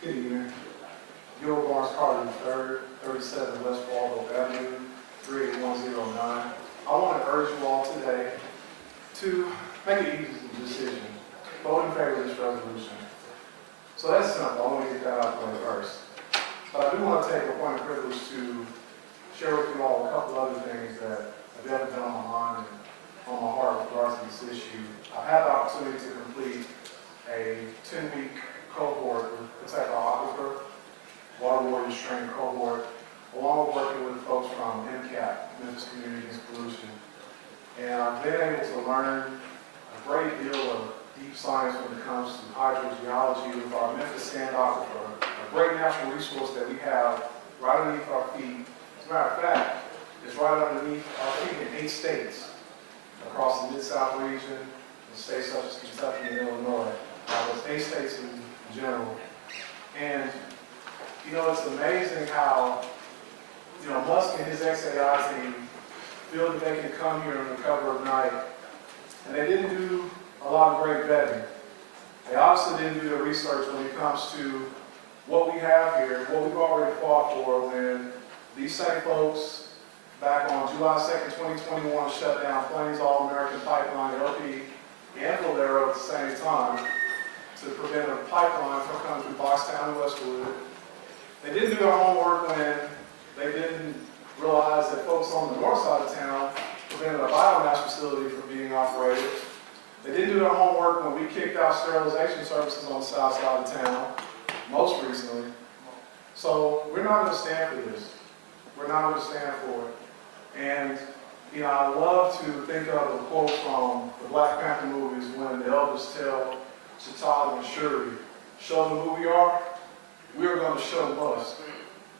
Good evening. Gil Barnes Carter III, 37 West Waldo Avenue, 38109. I want to urge you all today to make an easy decision. Vote in favor of this resolution. So that's simple. I want to get that out of the way first. But I do want to take a point of privilege to share with you all a couple other things that have definitely been on my mind and on my heart with regards to this issue. I've had the opportunity to complete a 10-week cohort with Protect Our Aquifer, Water Warriors Training cohort, along with working with folks from MCAP, Memphis Community Against Pollution. And I've been able to learn a great deal of deep science when it comes to hydrogeology with our Memphis Sand Aquifer, a great natural resource that we have right underneath our feet. As a matter of fact, it's right underneath our feet in 8 states across the Mid-South region, in states such as Kentucky and Illinois. There's 8 states in general. And, you know, it's amazing how, you know, Musk and his xAI team feel that they can come here on the cover of night, and they didn't do a lot of great vetting. They obviously didn't do the research when it comes to what we have here, what we've already fought for when these same folks back on July 2nd, 2021 shut down Plains All-American Pipeline, LP, and Valero at the same time to prevent a pipeline from coming through Boxtown and Westwood. They didn't do their homework when they didn't realize that folks on the north side of town prevented a biomass facility from being operated. They didn't do their homework when we kicked out sterilization services on the south side of town, most recently. So we're not going to stand for this. We're not going to stand for it. And, you know, I love to think of a quote from the Black Panther movies when the elders tell Chitala and Shuri, show them who we are. We're going to show us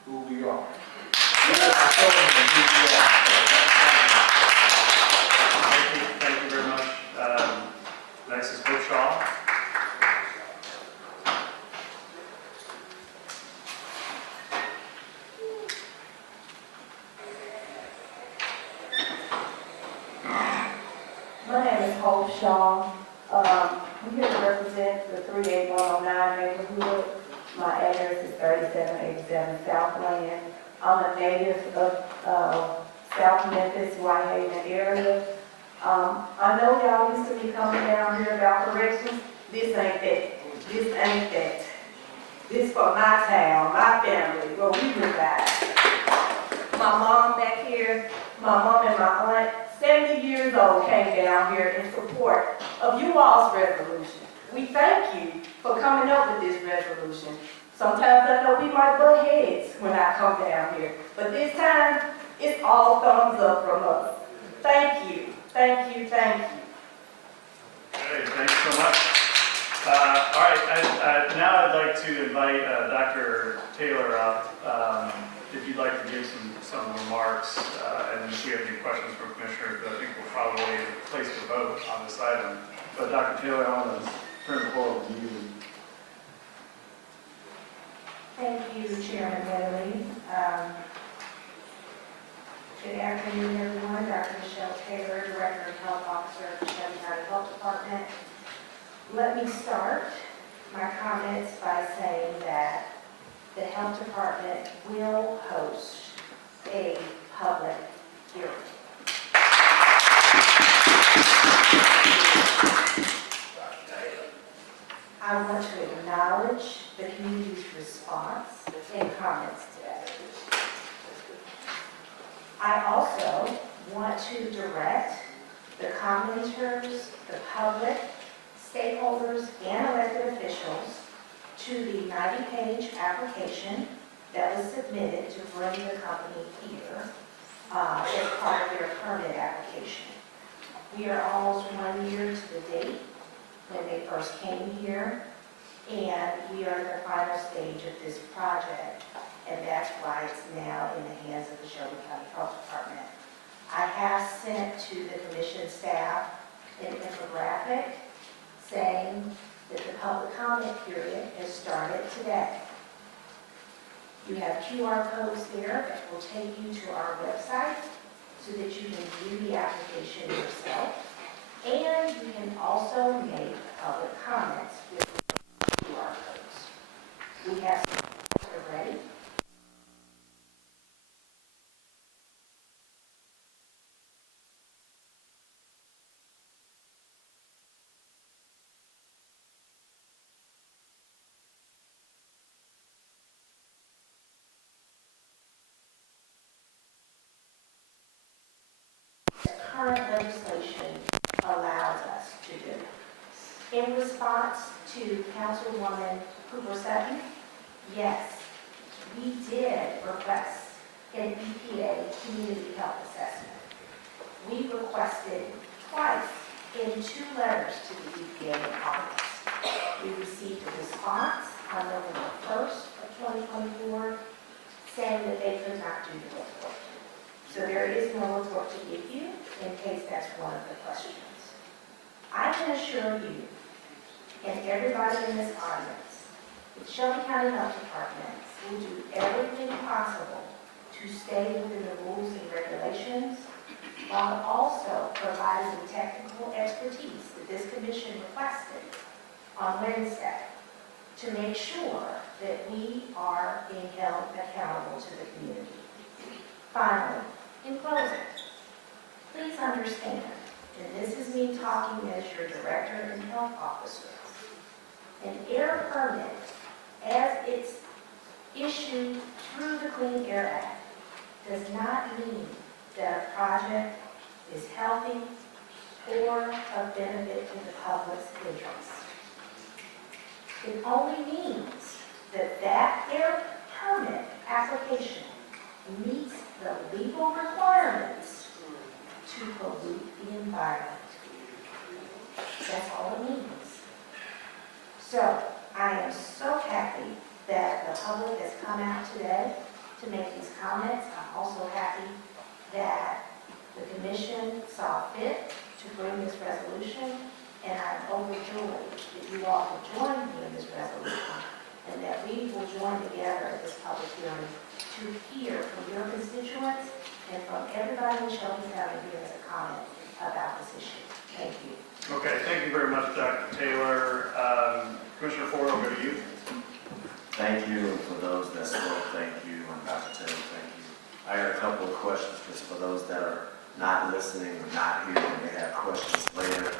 who we are. We're going to show them who we are. Thank you very much. Next is Coach Shaw. My name is Hope Shaw. I'm here to represent the 38109 neighborhood. My address is 3787 Southland. I'm a native of South Memphis, Whitehaven area. I know y'all used to be coming down here about corrections. This ain't that. This ain't that. This for my town, my family, where we reside. My mom back here, my mom and my aunt, 70 years old, came down here in support of you all's resolution. We thank you for coming up with this resolution. Sometimes I know we might butt heads when I come down here, but this time, it's all thumbs up from us. Thank you, thank you, thank you. Hey, thanks so much. All right, now I'd like to invite Dr. Taylor up. If you'd like to give some remarks, and if we have any questions from commissioners, I think we'll probably place the vote on this item. But Dr. Taylor, I want to turn the floor over to you. Thank you, Chairman Medley. Good afternoon, everyone. Dr. Michelle Taylor, Director of Health Officer at the Shelby County Health Department. Let me start my comments by saying that the Health Department will host a public hearing. I want to acknowledge the community's response and comments today. I also want to direct the commenters, the public, stakeholders, and elected officials to the 90-page application that was submitted to bring the company here as part of their permit application. We are almost 1 year to the date when they first came here, and we are at the final stage of this project, and that's why it's now in the hands of the Shelby County Health Department. I have sent to the commission staff an infographic saying that the public comment period has started today. You have QR codes there that will take you to our website so that you can view the application yourself, and you can also make public comments with QR codes. We have response to Councilwoman Cooper Sutton, yes, we did request an EPA community health assessment. We requested twice in 2 letters to the EPA in August. We received a response on November 1st of 2024 saying that they could not do the report. So there is no report to give you in case that's one of the questions. I can assure you and everybody in this audience, the Shelby County Health Department will do everything possible to stay within the rules and regulations while also providing the technical expertise that this commission requested on Wednesday to make sure that we are being held accountable to the community. Finally, in closing, please understand, and this is me talking as your director and health officer, an air permit, as it's issued through the Clean Air Act, does not mean that a project is healthy or of benefit to the public's interest. It only means that that air permit application meets the legal requirements to pollute the environment. That's all it means. So I am so happy that the public has come out today to make these comments. I'm also happy that the commission saw fit to bring this resolution, and I'm overjoyed that you all have joined me in this resolution, and that we will join together at this public hearing to hear from your constituents and from everybody in Shelby County who has a comment about this issue. Thank you. Okay, thank you very much, Dr. Taylor. Commissioner Ford, I'll go to you. Thank you, and for those that spoke, thank you, and Dr. Taylor, thank you. I got a couple of questions, just for those that are not listening or not here, and may have questions later.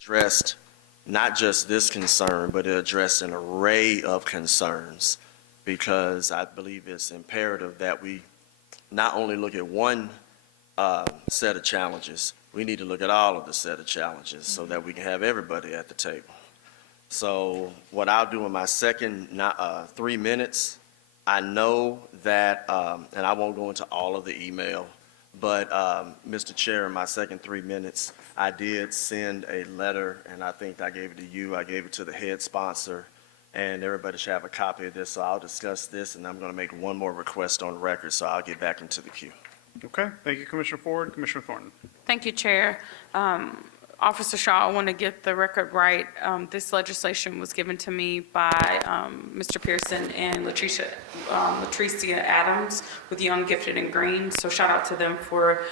Addressed not just this concern, but it addressed an array of concerns, because I believe it's imperative that we not only look at one set of challenges, we need to look at all of the set of challenges so that we can have everybody at the table. So what I'll do in my second 3 minutes, I know that, and I won't go into all of the email, but Mr. Chair, in my second 3 minutes, I did send a letter, and I think I gave it to you, I gave it to the head sponsor, and everybody should have a copy of this, so I'll discuss this, and I'm going to make one more request on record, so I'll get back into the queue. Okay, thank you, Commissioner Ford. Commissioner Thornton. Thank you, Chair. Officer Shaw, I want to get the record right. This legislation was given to me by Mr. Pearson and Latricia Adams with Young, Gifted, and Green. So shout out to them for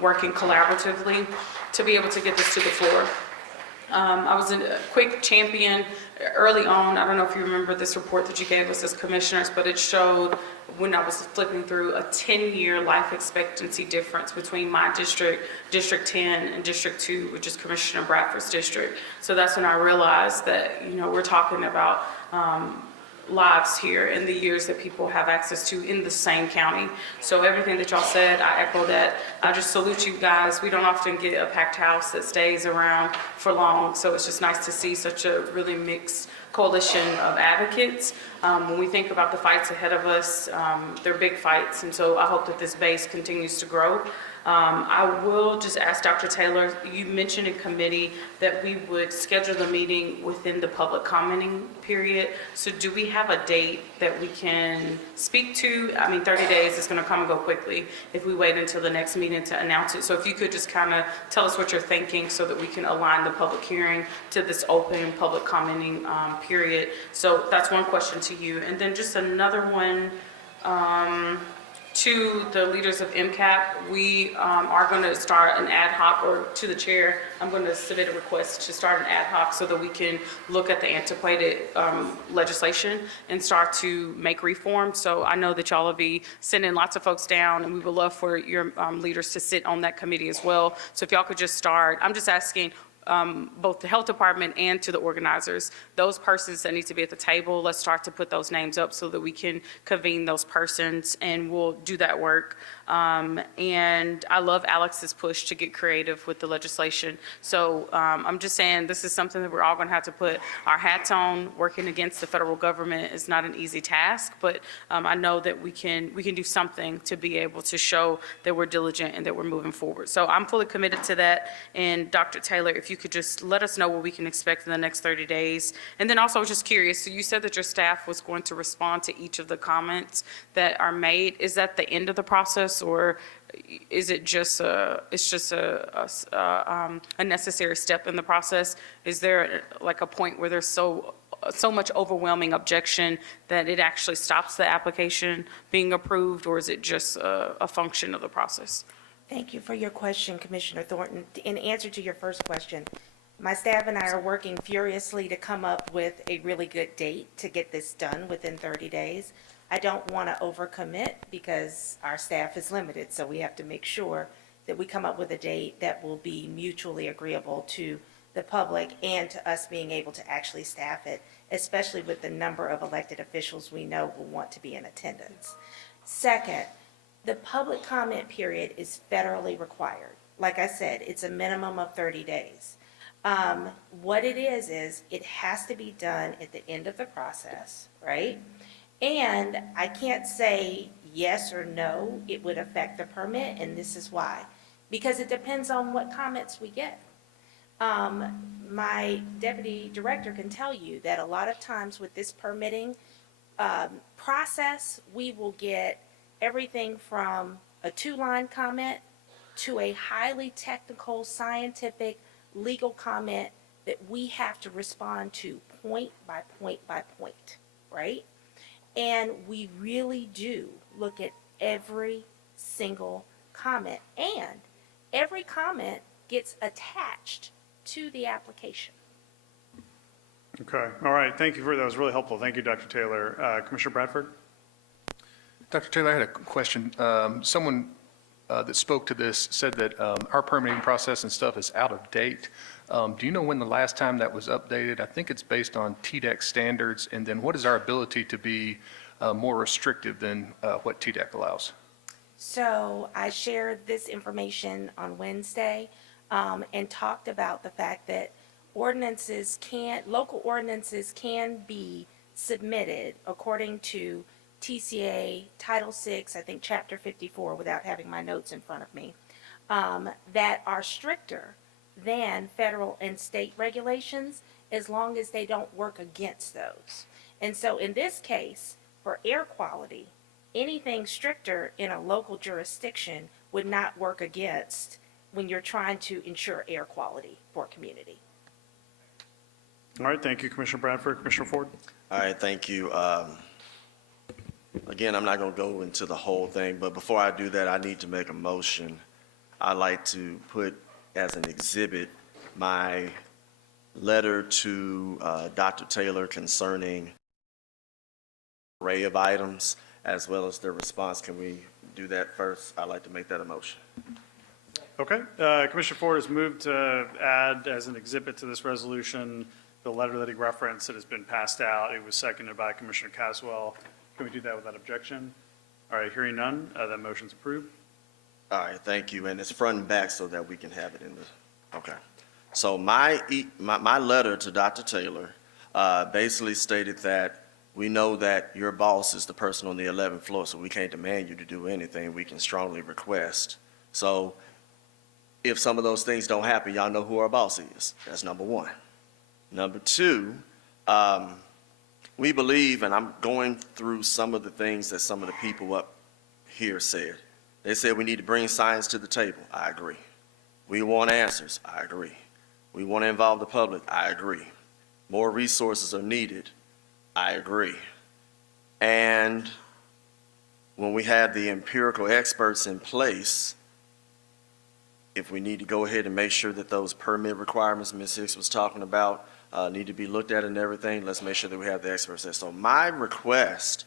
working collaboratively to be able to get this to the floor. I was a quick champion early on. I don't know if you remember this report that you gave us as commissioners, but it showed when I was flipping through a 10-year life expectancy difference between my district, District 10, and District 2, which is Commissioner Bradford's district. So that's when I realized that, we're talking about lives here and the years that people have access to in the same county. So everything that y'all said, I echo that. I just salute you guys. We don't often get a packed house that stays around for long, so it's just nice to see such a really mixed coalition of advocates. When we think about the fights ahead of us, they're big fights, and so I hope that this base continues to grow. I will just ask Dr. Taylor, you mentioned in committee that we would schedule the meeting within the public commenting period. So do we have a date that we can speak to? 30 days is going to come and go quickly if we wait until the next meeting to announce it. So if you could just kind of tell us what you're thinking so that we can align the public hearing to this open public commenting period. So that's one question to you. And then just another one, to the leaders of MCAP, we are going to start an ad hoc, or to the chair, I'm going to submit a request to start an ad hoc so that we can look at the antiquated legislation and start to make reform. So I know that y'all will be sending lots of folks down, and we would love for your leaders to sit on that committee as well. So if y'all could just start, I'm just asking both the health department and to the organizers, those persons that need to be at the table, let's start to put those names up so that we can convene those persons, and we'll do that work. And I love Alex's push to get creative with the legislation. So I'm just saying this is something that we're all going to have to put our hats on. Working against the federal government is not an easy task, but I know that we can do something to be able to show that we're diligent and that we're moving forward. So I'm fully committed to that. And Dr. Taylor, if you could just let us know what we can expect in the next 30 days. And then also I was just curious, so you said that your staff was going to respond to each of the comments that are made. Is that the end of the process, or is it just a necessary step in the process? Is there like a point where there's so much overwhelming objection that it actually stops the application being approved, or is it just a function of the process? Thank you for your question, Commissioner Thornton. In answer to your first question, my staff and I are working furiously to come up with a really good date to get this done within 30 days. I don't want to overcommit because our staff is limited, so we have to make sure that we come up with a date that will be mutually agreeable to the public and to us being able to actually staff it, especially with the number of elected officials we know will want to be in attendance. Second, the public comment period is federally required. Like I said, it's a minimum of 30 days. What it is it has to be done at the end of the process, right? And I can't say yes or no, it would affect the permit, and this is why. Because it depends on what comments we get. My deputy director can tell you that a lot of times with this permitting process, we will get everything from a 2-line comment to a highly technical, scientific, legal comment that we have to respond to point by point by point, right? And we really do look at every single comment, and every comment gets attached to the application. Okay, all right, thank you that was really helpful. Thank you, Dr. Taylor. Commissioner Bradford? Dr. Taylor, I had a question. Someone that spoke to this said that our permitting process and stuff is out of date. Do you know when the last time that was updated? I think it's based on TDEC standards. And then what is our ability to be more restrictive than what TDEC allows? So I shared this information on Wednesday and talked about the fact that local ordinances can be submitted according to TCA Title VI, I think Chapter 54, without having my notes in front of me, that are stricter than federal and state regulations, as long as they don't work against those. And so in this case, for air quality, anything stricter in a local jurisdiction would not work against when you're trying to ensure air quality for a community. All right, thank you, Commissioner Bradford. Commissioner Ford? All right, thank you. Again, I'm not going to go into the whole thing, but before I do that, I need to make a motion. I'd like to put as an exhibit my letter to Dr. Taylor concerning array of items, as well as their response. Can we do that first? I'd like to make that a motion. Okay, Commissioner Ford has moved to add as an exhibit to this resolution the letter that he referenced that has been passed out. It was seconded by Commissioner Caswell. Can we do that without objection? All right, hearing none, that motion's approved. All right, thank you. And it's front and back so that we can have it in the, okay. So my letter to Dr. Taylor basically stated that we know that your boss is the person on the 11th floor, so we can't demand you to do anything. We can strongly request. So if some of those things don't happen, y'all know who our boss is. That's number one. Number two, we believe, and I'm going through some of the things that some of the people up here said. They said we need to bring science to the table. I agree. We want answers. I agree. We want to involve the public. I agree. More resources are needed. I agree. And when we have the empirical experts in place, if we need to go ahead and make sure that those permit requirements Ms. Hicks was talking about need to be looked at and everything, let's make sure that we have the experts there. So my request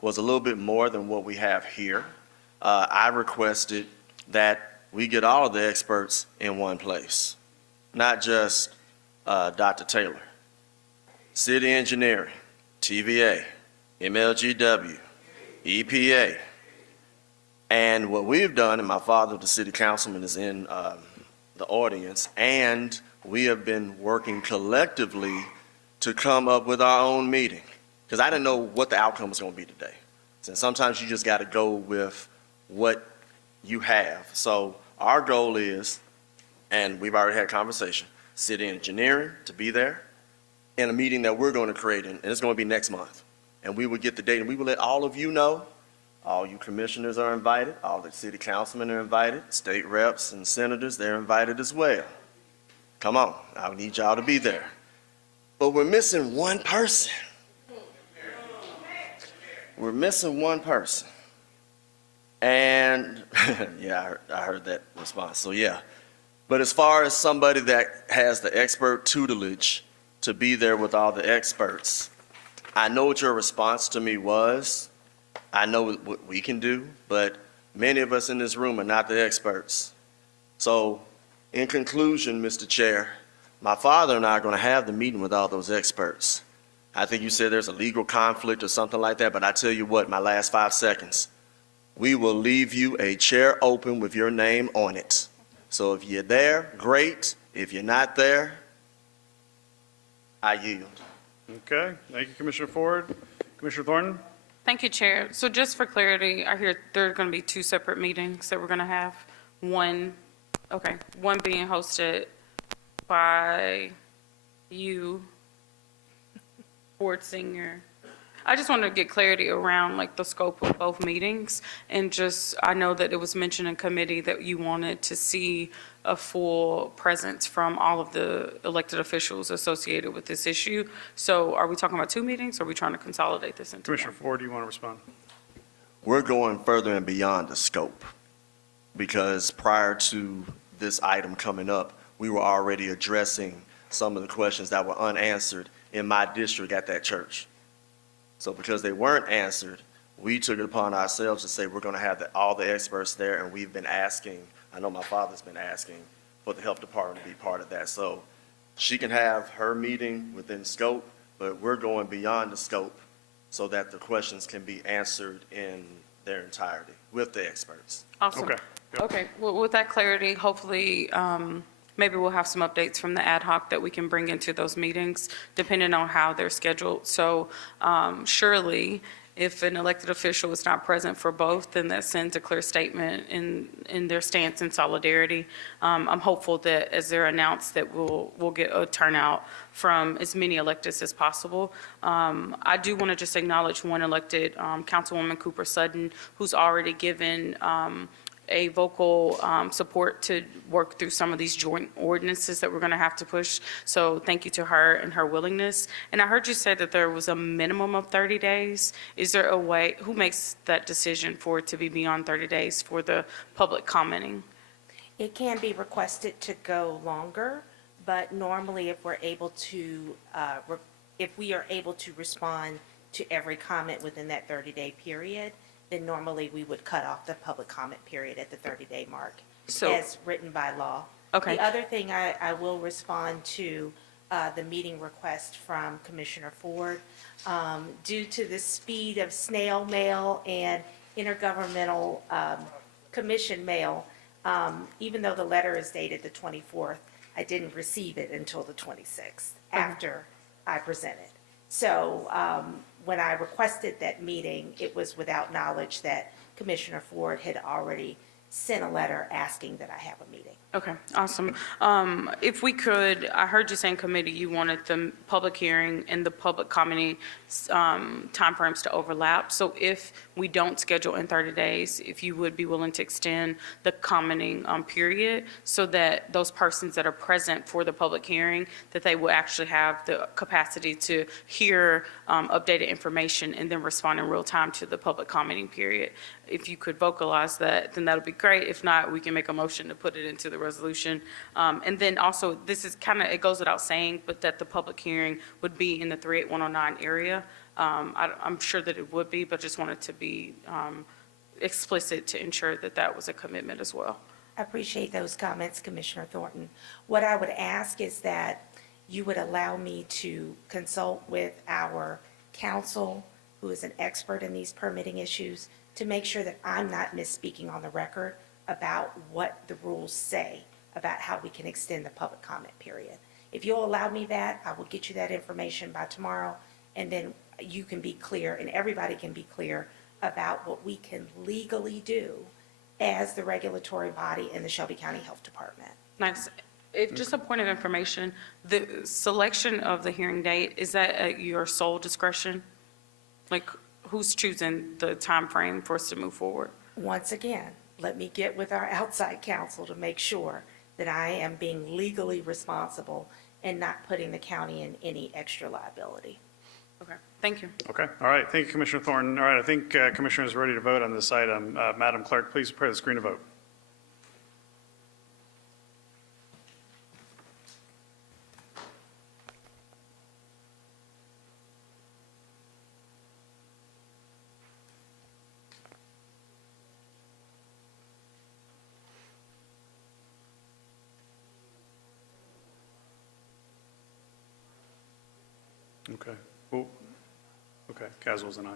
was a little bit more than what we have here. I requested that we get all of the experts in one place, not just Dr. Taylor. City engineering, TVA, MLGW, EPA. And what we've done, and my father, the city councilman, is in the audience, and we have been working collectively to come up with our own meeting. Because I didn't know what the outcome was going to be today. And sometimes you just got to go with what you have. So our goal is, and we've already had conversation, city engineering to be there in a meeting that we're going to create, and it's going to be next month. And we will get the date, and we will let all of you know. All you commissioners are invited. All the city councilmen are invited. State reps and senators, they're invited as well. Come on, I need y'all to be there. But we're missing one person. We're missing one person. And, yeah, I heard that response, so yeah. But as far as somebody that has the expert tutelage to be there with all the experts, I know what your response to me was. I know what we can do, but many of us in this room are not the experts. So, in conclusion, Mr. Chair, my father and I are going to have the meeting with all those experts. I think you said there's a legal conflict or something like that, but I tell you what, my last 5 seconds, we will leave you a chair open with your name on it. So if you're there, great. If you're not there, I yield. Okay, thank you, Commissioner Ford. Commissioner Thornton? Thank you, Chair. So just for clarity, I hear there are going to be 2 separate meetings that we're going to have. One being hosted by you, board senior. I just wanted to get clarity around like the scope of both meetings, and just, I know that it was mentioned in committee that you wanted to see a full presence from all of the elected officials associated with this issue. So are we talking about 2 meetings, or are we trying to consolidate this into Commissioner one? Ford, do you want to respond? We're going further and beyond the scope, because prior to this item coming up, we were already addressing some of the questions that were unanswered in my district at that church. So because they weren't answered, we took it upon ourselves to say we're going to have all the experts there, and we've been asking, I know my father's been asking for the health department to be part of that. So she can have her meeting within scope, but we're going beyond the scope so that the questions can be answered in their entirety with the experts. Awesome. Okay. Yep. Okay, well, with that clarity, hopefully, maybe we'll have some updates from the ad hoc that we can bring into those meetings, depending on how they're scheduled. So surely, If an elected official is not present for both, then that sends a clear statement in their stance in solidarity. I'm hopeful that as they're announced that we'll get a turnout from as many electeds as possible. I do want to just acknowledge one elected, Councilwoman Cooper Sutton, who's already given a vocal support to work through some of these joint ordinances that we're going to have to push. So thank you to her and her willingness. And I heard you say that there was a minimum of 30 days. Is there a way, who makes that decision for it to be beyond 30 days for the public commenting? It can be requested to go longer, but normally if we're able to, if we are able to respond to every comment within that 30-day period, then normally we would cut off the public comment period at the 30-day mark, So- as written by law. Okay. The other thing I will respond to, the meeting request from Commissioner Ford. Due to the speed of snail mail and intergovernmental commission mail, even though the letter is dated the 24th, I didn't receive it until the 26th, after I presented. So when I requested that meeting, it was without knowledge that Commissioner Ford had already sent a letter asking that I have a meeting. Okay, awesome. If we could, I heard you say in committee you wanted the public hearing and the public commenting timeframes to overlap. So if we don't schedule in 30 days, if you would be willing to extend the commenting period so that those persons that are present for the public hearing, that they will actually have the capacity to hear updated information and then respond in real time to the public commenting period. If you could vocalize that, then that would be great. If not, we can make a motion to put it into the resolution. And then also, this is kind of, it goes without saying, but that the public hearing would be in the 38109 area. I'm sure that it would be, but just wanted to be explicit to ensure that that was a commitment as well. I appreciate those comments, Commissioner Thornton. What I would ask is that you would allow me to consult with our counsel, who is an expert in these permitting issues, to make sure that I'm not misspeaking on the record about what the rules say about how we can extend the public comment period. If you'll allow me that, I will get you that information by tomorrow, and then you can be clear, and everybody can be clear about what we can legally do as the regulatory body in the Shelby County Health Department. Nice. If, just a point of information, the selection of the hearing date, is that at your sole discretion? Like, who's choosing the time frame for us to move forward? Once again, let me get with our outside counsel to make sure that I am being legally responsible and not putting the county in any extra liability. Okay, thank you. Okay, all right, thank you, Commissioner Thornton. All right, I think Commissioner is ready to vote on this item. Madam Clerk, please prepare the screen to vote. Okay. Oh, okay, Caswell's an aye.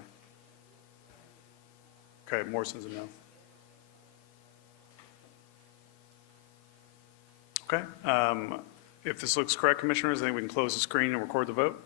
Okay, Morrison's a no. Okay, if this looks correct, Commissioners, I think we can close the screen and record the vote.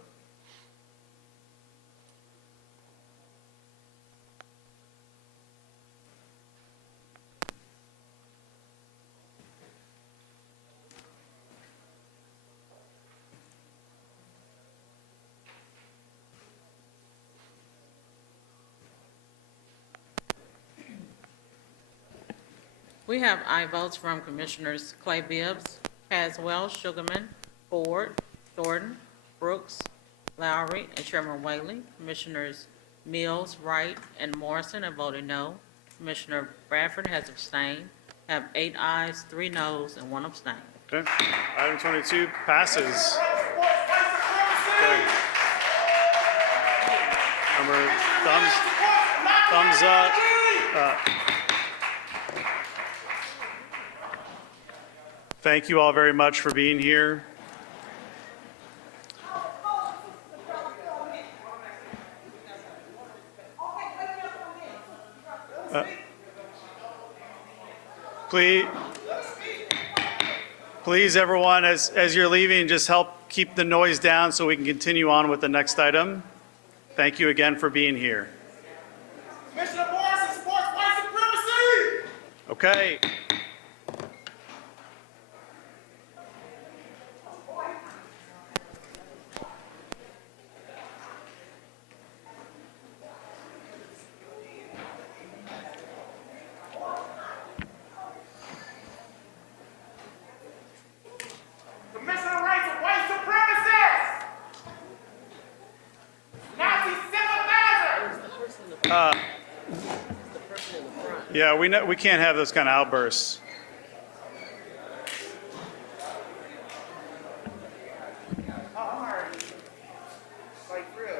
We have aye votes from Commissioners Clay Bibbs, Caswell, Sugarman, Ford, Thornton, Brooks, Lowry, and Chairman Whaley. Commissioners Mills, Wright, and Morrison have voted no. Commissioner Bradford has abstained. Have 8 ayes, 3 noes, and 1 abstain. Okay, item 22 passes. Okay. Number, thumbs up. Thank you all very much for being here. Please, everyone, as you're leaving, just help keep the noise down so we can continue on with the next item. Thank you again for being here. Commissioner Morrison supports white supremacy! Okay. Commissioner Wright's a white supremacist! Nazi sympathizer! Yeah, we know, we can't have those kind of outbursts. Like real.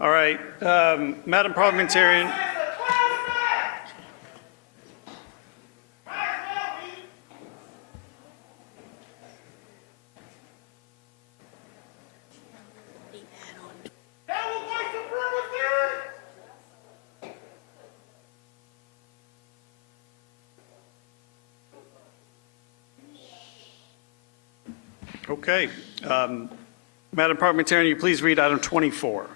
All right, Madam Parliamentarian. Okay, Madam Parliamentarian, you please read item 24.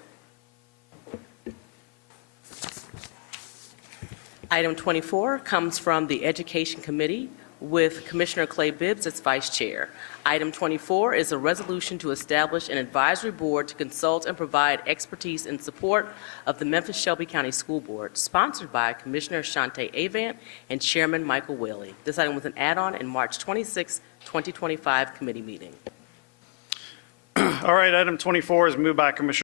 Item 24 comes from the Education Committee with Commissioner Clay Bibbs as Vice Chair. Item 24 is a resolution to establish an advisory board to consult and provide expertise in support of the Memphis Shelby County School Board, sponsored by Commissioner Shante Avant and Chairman Michael Whaley. This item was an add-on in March 26, 2025 committee meeting. All right, item 24 is moved by Commissioner